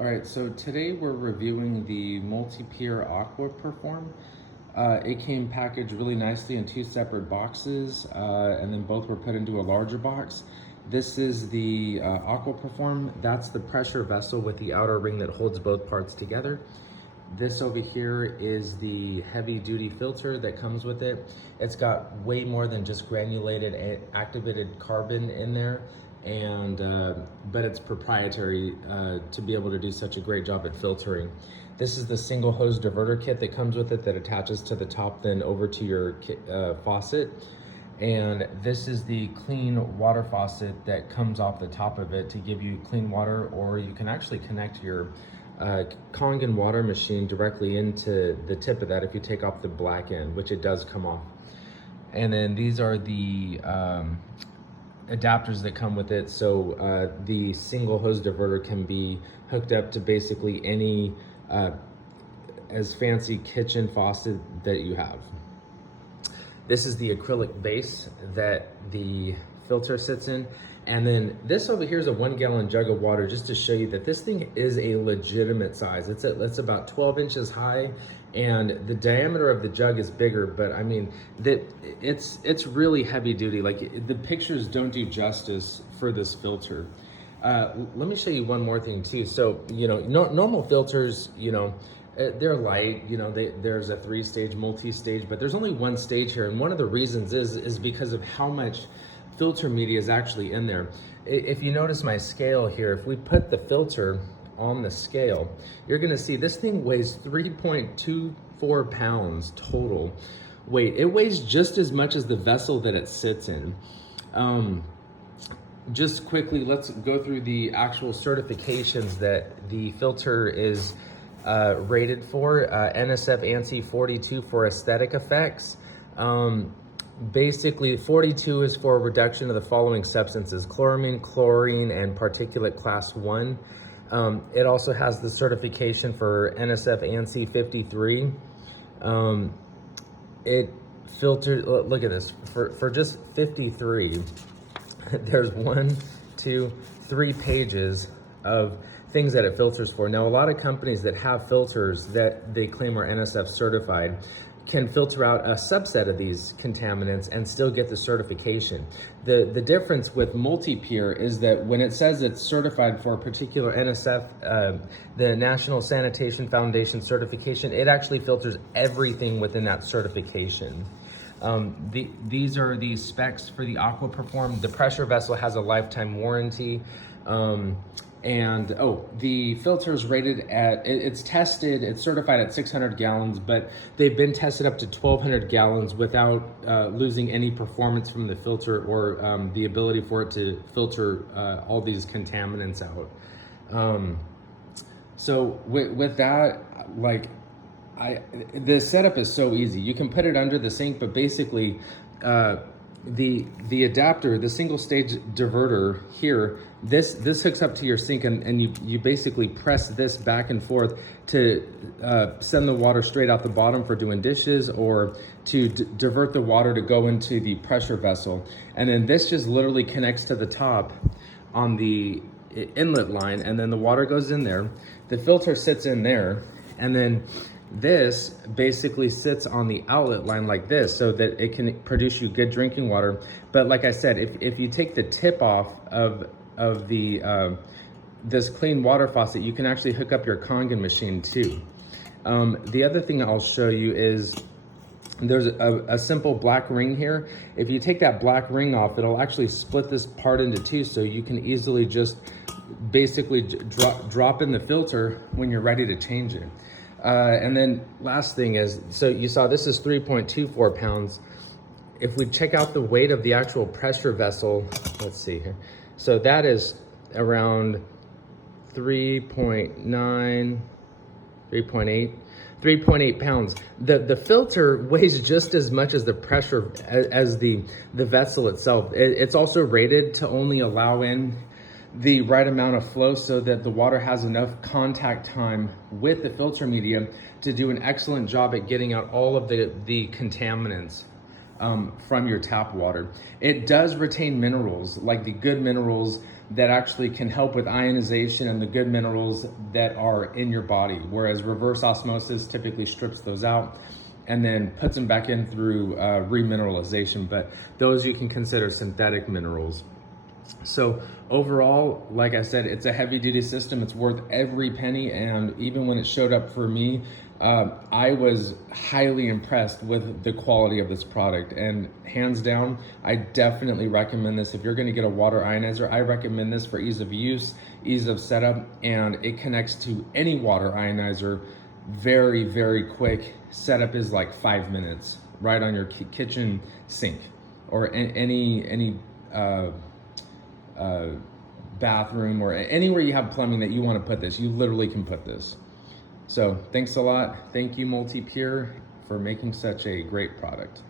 All right, so today we're reviewing the Multipure Aquaperform. It came packaged really nicely in two separate boxes, and then both were put into a larger box. This is the Aquaperform. That's the pressure vessel with the outer ring that holds both parts together. This over here is the heavy duty filter that comes with it. It's got way more than just granulated and activated carbon in there, and but it's proprietary to be able to do such a great job at filtering. This is the single hose diverter kit that comes with it that attaches to the top then over to your faucet. And this is the clean water faucet that comes off the top of it to give you clean water, or you can actually connect your Kangen water machine directly into the tip of that if you take off the black end, which it does come off. And then these are the adapters that come with it. So the single hose diverter can be hooked up to basically any as fancy kitchen faucet that you have. This is the acrylic base that the filter sits in. And then this over here is a 1 gallon jug of water, just to show you that this thing is a legitimate size. It's about 12 inches high, and the diameter of the jug is bigger, but I mean, it's really heavy duty. Like, the pictures don't do justice for this filter. Let me show you one more thing too. So, you know, normal filters, you know, they're light, you know, there's a 3-stage, multi-stage, but there's only one stage here. And one of the reasons is because of how much filter media is actually in there. If you notice my scale here, if we put the filter on the scale, you're gonna see this thing weighs 3.24 pounds total weight. It weighs just as much as the vessel that it sits in. Just quickly, let's go through the actual certifications that the filter is rated for. NSF ANSI 42 for aesthetic effects. Basically, 42 is for reduction of the following substances: chloramine, chlorine, and particulate class 1. It also has the certification for NSF ANSI 53. It filters, look at this, for just 53, there's 1, 2, 3 pages of things that it filters for. Now, a lot of companies that have filters that they claim are NSF certified can filter out a subset of these contaminants and still get the certification. The difference with Multipure is that when it says it's certified for a particular NSF, the National Sanitation Foundation certification, it actually filters everything within that certification. These are the specs for the Aquaperform. The pressure vessel has a lifetime warranty. And the filter is rated at, it's tested, it's certified at 600 gallons, but they've been tested up to 1,200 gallons without losing any performance from the filter or the ability for it to filter all these contaminants out. So with that, like, the setup is so easy. You can put it under the sink, but basically the adapter, the single stage diverter here, this hooks up to your sink, and you basically press this back and forth to send the water straight out the bottom for doing dishes, or to divert the water to go into the pressure vessel. And then this just literally connects to the top on the inlet line, and then the water goes in there. The filter sits in there, and then this basically sits on the outlet line like this, so that it can produce you good drinking water. But like I said, if you take the tip off of the this clean water faucet, you can actually hook up your Kangen machine too. The other thing I'll show you is there's a simple black ring here. If you take that black ring off, it'll actually split this part into two, so you can easily just basically drop in the filter when you're ready to change it. And then last thing is, so you saw this is 3.24 pounds. If we check out the weight of the actual pressure vessel, let's see here. So that is around 3.8 pounds. The filter weighs just as much as the pressure as the vessel itself. It's also rated to only allow in the right amount of flow so that the water has enough contact time with the filter media to do an excellent job at getting out all of the contaminants from your tap water. It does retain minerals, like the good minerals that actually can help with ionization and the good minerals that are in your body, whereas reverse osmosis typically strips those out and then puts them back in through remineralization. But those you can consider synthetic minerals. So overall, like I said, it's a heavy duty system. It's worth every penny. And even when it showed up for me, I was highly impressed with the quality of this product. And hands down, I definitely recommend this. If you're gonna get a water ionizer, I recommend this for ease of use, ease of setup, and it connects to any water ionizer very, very quick. Setup is like 5 minutes, right on your kitchen sink or any bathroom or anywhere you have plumbing that you want to put this. You literally can put this. So thanks a lot. Thank you, Multipure, for making such a great product.